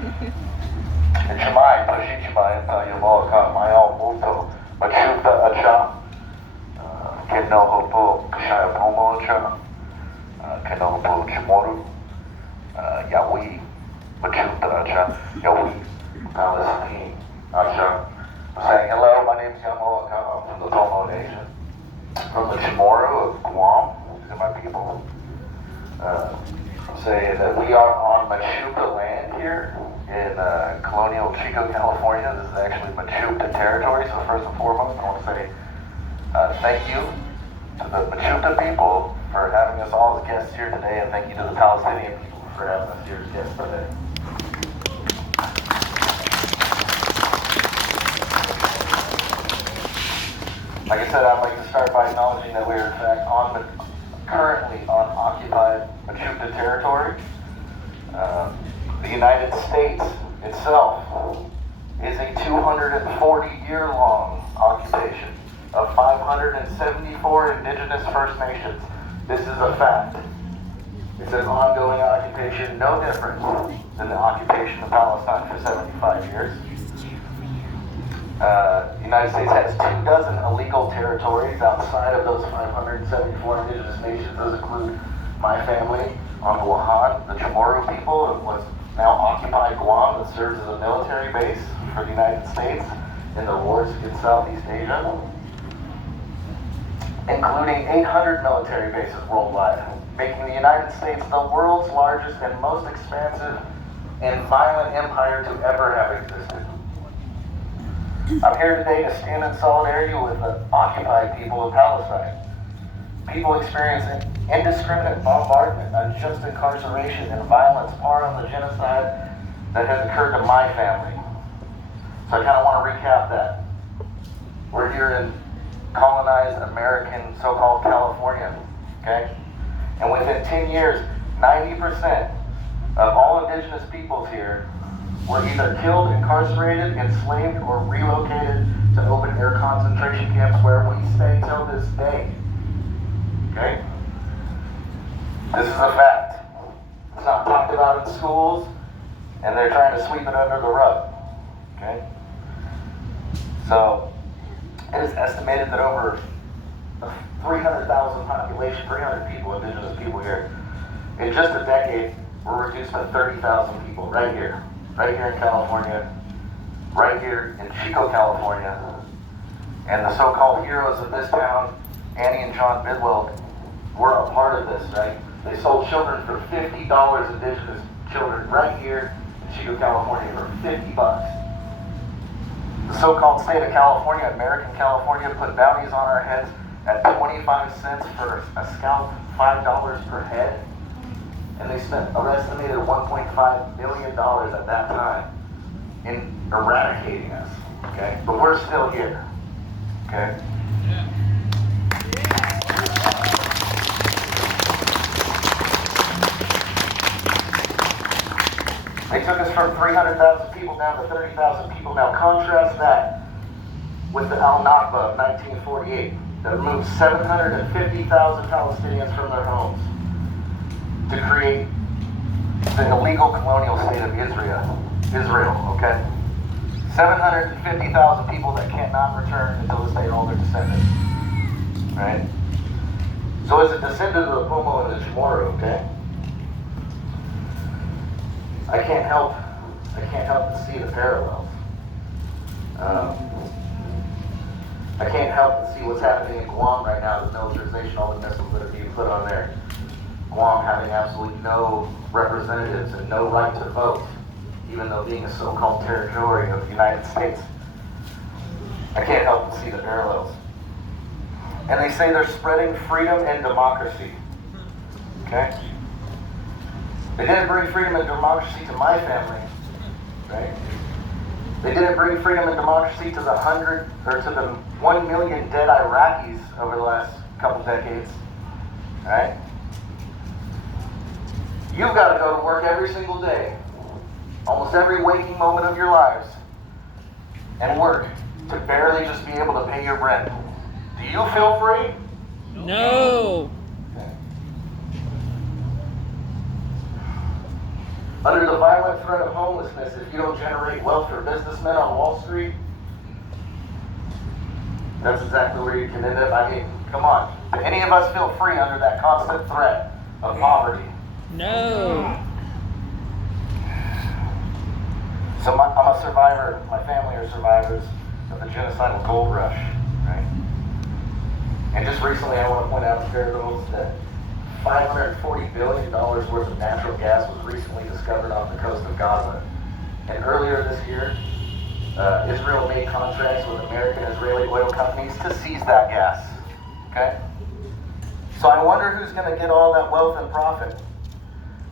Chimay, Pushi Chimay, Yahmo, Ahqha, Mayo, Muto, Machuta, Acha, Keno Hopo, Kashaya Pomo, Acha, Keno Hopo, Chimoru, Yawi, Machuta, Acha, Yawi, Palestine, Acha. I'm saying hello, my name is Yahmo, I'm from the Tomo Nation, from the Chamorro of Guam. These are my people. I'm saying that we are on Machuca land here in colonial Chico, California. This is actually Machuca territory, so first and foremost, I want to say thank you to the Machuca people for having us all as guests here today, and thank you to the Palestinian people for having us here as guests today. Like I said, I'd like to start by acknowledging that we are in fact currently on occupied Machuca territory. The United States itself is a 240-year-long occupation of 574 indigenous First Nations. This is a fact. It's an ongoing occupation, no different than the occupation of Palestine for 75 years. The United States has 24 illegal territories outside of those 574 indigenous nations. Those include my family on Wuhan, the Chamorro people, of what's now occupied Guam, that serves as a military base for the United States in the wars against Southeast Asia, including 800 military bases worldwide, making the United States the world's largest and most expansive and violent empire to ever have existed. I'm here today to stand in solidarity with the occupied people of Palestine. People experiencing indiscriminate bombardment, unjust incarceration, and violence par on the genocide that has occurred to my family. So I kind of want to recap that. We're here in colonized American so-called California, okay? And within 10 years, 90% of all indigenous peoples here were either killed, incarcerated, enslaved, or relocated to open-air concentration camps where we stay till this day. Okay? This is a fact. It's not talked about in schools, and they're trying to sweep it under the rug. Okay? So, it is estimated that over 300,000 population, 300 people, indigenous people here, in just a decade, were reduced to 30,000 people right here in California, right here in Chico, California. And the so-called heroes of this town, Annie and John Bidwell, were a part of this, right? They sold children for $50, indigenous children, right here in Chico, California, for $50. The so-called state of California, American California, put bounties on our heads at 25 cents for a scalp, $5 per head. And they spent an estimated $1.5 billion at that time in eradicating us, okay? But we're still here, okay? They took us from 300,000 people down to 30,000 people. Now contrast that with the Al-Nakba of 1948 that removed 750,000 Palestinians from their homes to create the illegal colonial state of Israel, okay? 750,000 people that cannot return until this day are all their descendants, right? So as a descendant of the Pomo and the Chamorro, okay? I can't help to see the parallels. I can't help but see what's happening in Guam right now, the militarization, all the missiles that are being put on there. Guam having absolutely no representatives and no right to vote, even though being a so-called territory of the United States. I can't help but see the parallels. And they say they're spreading freedom and democracy. Okay? They didn't bring freedom and democracy to my family, right? They didn't bring freedom and democracy to the 1 million dead Iraqis over the last couple decades, right? You've got to go to work every single day, almost every waking moment of your lives, and work to barely just be able to pay your rent. Do you feel free? No. Under the violent threat of homelessness, if you don't generate wealth for businessmen on Wall Street, that's exactly where you can end up. I mean, come on. Do any of us feel free under that constant threat of poverty? No. So I'm a survivor, my family are survivors of the genocidal gold rush, right? And just recently I want to point out to Fairfields that $540 billion worth of natural gas was recently discovered off the coast of Gaza. And earlier this year, Israel made contracts with American and Israeli oil companies to seize that gas, okay? So I wonder who's going to get all that wealth and profit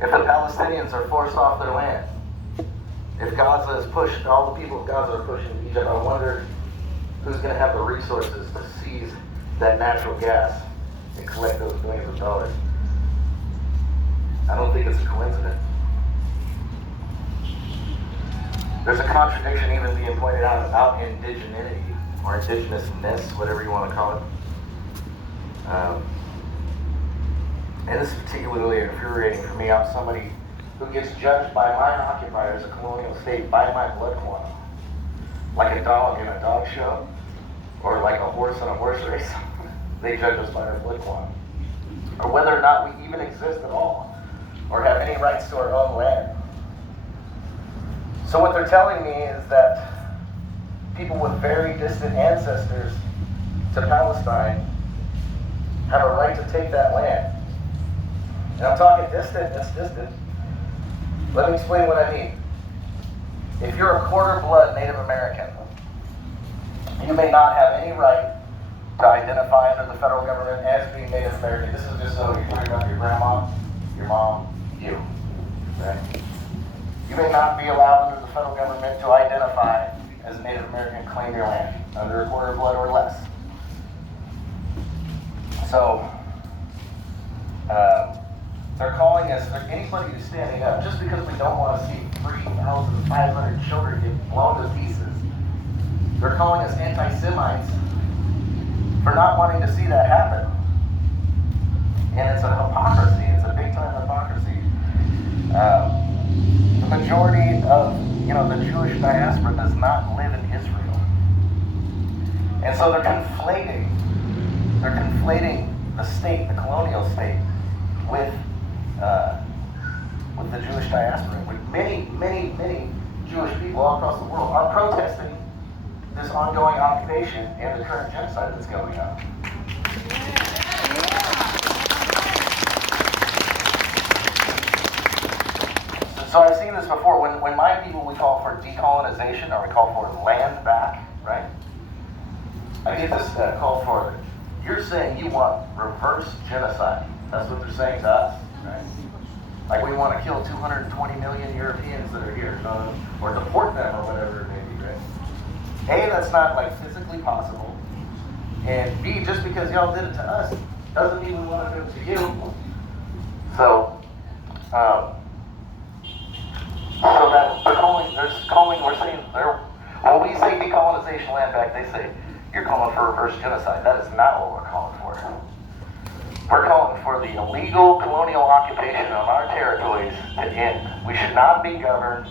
if the Palestinians are forced off their land. If Gaza is pushed, all the people of Gaza are pushing to Egypt, I wonder who's going to have the resources to seize that natural gas and collect those billions of dollars. I don't think it's a coincidence. There's a contradiction even being pointed out about indigeneity, or indigenousness, whatever you want to call it. And this is particularly infuriating for me. I'm somebody who gets judged by my occupiers, a colonial state, by my blood quantum. Like a dog in a dog show, or like a horse in a horse race. They judge us by our blood quantum. Or whether or not we even exist at all, or have any rights to our own land. So what they're telling me is that people with very distant ancestors to Palestine have a right to take that land. And I'm talking distant, it's distant. Let me explain what I mean. If you're a quarter blood Native American, you may not have any right to identify under the federal government as being Native American. This is just so you're talking about your grandma, your mom, you. Right? You may not be allowed under the federal government to identify as a Native American, claim your land under a quarter blood or less. So, they're calling us, anybody who's standing up, just because we don't want to see 3,500 children get blown to pieces. They're calling us anti-Semites for not wanting to see that happen. And it's a hypocrisy, it's a big time hypocrisy. The majority of, the Jewish diaspora does not live in Israel. And so they're conflating the state, the colonial state, with the Jewish diaspora. With many Jewish people all across the world are protesting this ongoing occupation and the current genocide that's going on. So I've seen this before. When my people, we call for decolonization, or we call for land back, right? I get this call for, you're saying you want reverse genocide. That's what they're saying to us, right? Like we want to kill 220 million Europeans that are here, or deport them, or whatever it may be, right? A, that's not physically possible. And B, just because y'all did it to us doesn't mean we want to do it to you. So that we're saying, when we say decolonization, land back, they say, you're calling for reverse genocide. That is not what we're calling for. We're calling for the illegal colonial occupation of our territories to end. We should not be governed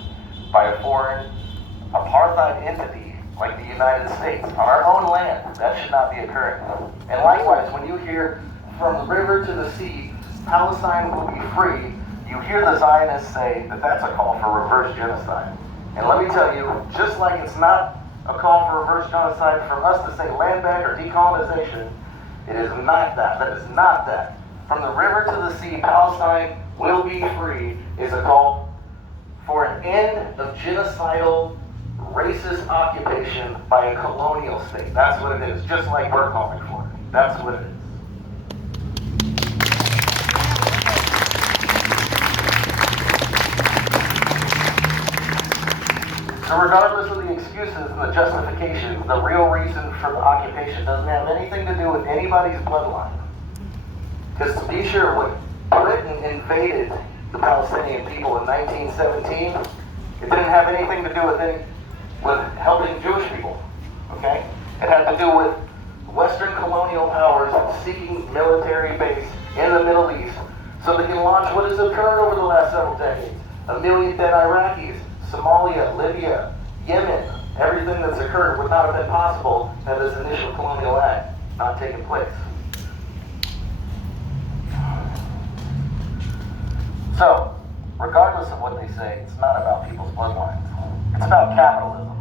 by a foreign apartheid entity like the United States on our own land. That should not be occurring. And likewise, when you hear from the river to the sea, Palestine will be free, you hear the Zionists say that that's a call for reverse genocide. And let me tell you, just like it's not a call for reverse genocide for us to say land back or decolonization, it is not that. That is not that. From the river to the sea, Palestine will be free is a call for an end of genocidal, racist occupation by a colonial state. That's what it is, just like we're calling for. That's what it is. So regardless of the excuses and the justifications, the real reason for the occupation doesn't have anything to do with anybody's bloodline. Because to be sure, when Britain invaded the Palestinian people in 1917, it didn't have anything to do with helping Jewish people, okay? It had to do with Western colonial powers seeking military base in the Middle East so they can launch what has occurred over the last several decades, 1 million dead Iraqis, Somalia, Libya, Yemen. Everything that's occurred would not have been possible had this initial colonial act not taken place. So, regardless of what they say, it's not about people's bloodlines. It's about capitalism.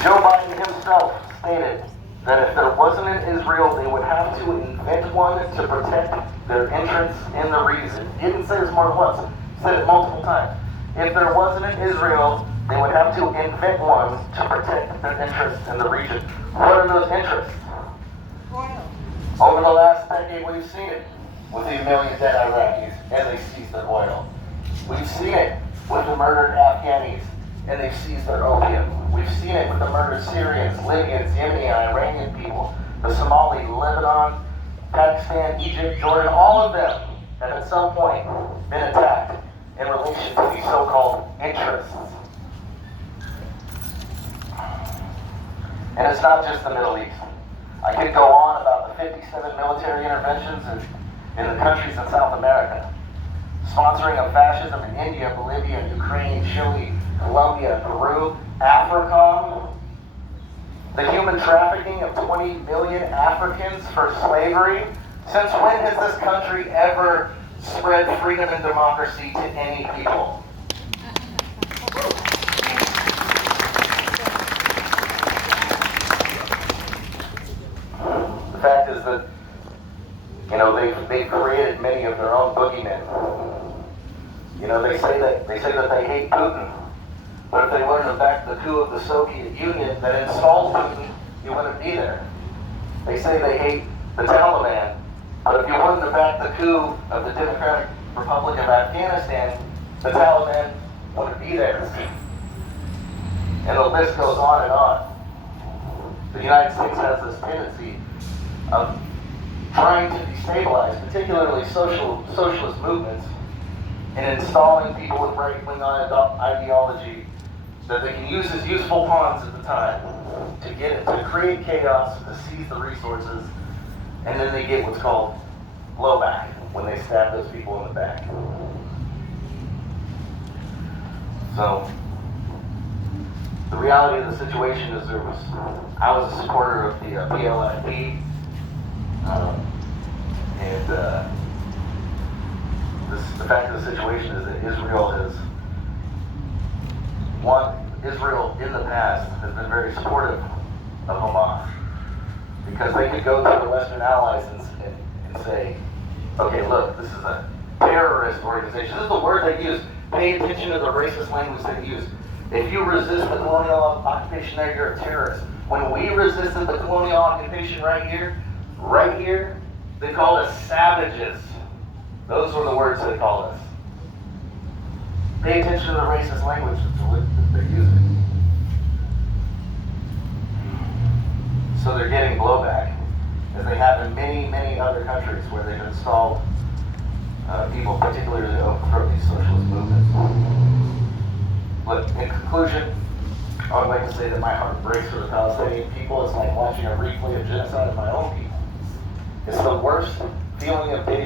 Joe Biden himself stated that if there wasn't an Israel, they would have to invent one to protect their interests in the region. He didn't say this more than once. He said it multiple times. If there wasn't an Israel, they would have to invent one to protect their interests in the region. What are those interests? Over the last decade, we've seen it with these million dead Iraqis and they seized their oil. We've seen it with the murdered Afghanis and they've seized their opium. We've seen it with the murdered Syrians, Libyans, Yemeni, Iranian people, the Somali, Lebanon, Pakistan, Egypt, Jordan, all of them have at some point been attacked in relation to these so-called interests. And it's not just the Middle East. I could go on about the 57 military interventions in the countries in South America, sponsoring of fascism in India, Bolivia, Ukraine, Chile, Colombia, Peru, Africa, the human trafficking of 20 million Africans for slavery. Since when has this country ever spread freedom and democracy to any people? The fact is that, they've created many of their own boogeymen. They say that they hate Putin, but if they learned about the coup of the Soviet Union that installed Putin, he wouldn't be there. They say they hate the Taliban, but if you wanted to back the coup of the Democratic Republic of Afghanistan, the Taliban wouldn't be there. And the list goes on and on. The United States has this tendency of trying to destabilize, particularly socialist movements, and installing people with right-wing ideology that they can use as useful pawns at the time to create chaos, to seize the resources, and then they get what's called blowback when they stab those people in the back. So, the reality of the situation is I was a supporter of the PLIP, the fact of the situation is that Israel in the past has been very supportive of Hamas because they could go to the Western allies and say, okay, look, this is a terrorist organization. This is the word they use. Pay attention to the racist language they use. If you resist the colonial occupation there, you're a terrorist. When we resisted the colonial occupation right here, they called us savages. Those were the words they called us. Pay attention to the racist language that they're using. So they're getting blowback, as they have in many, many other countries where they've installed people, particularly to overthrow these socialist movements. But in conclusion, I would like to say that my heart breaks for the Palestinian people. It's like watching a replay of genocide of my own people. It's the worst feeling of pity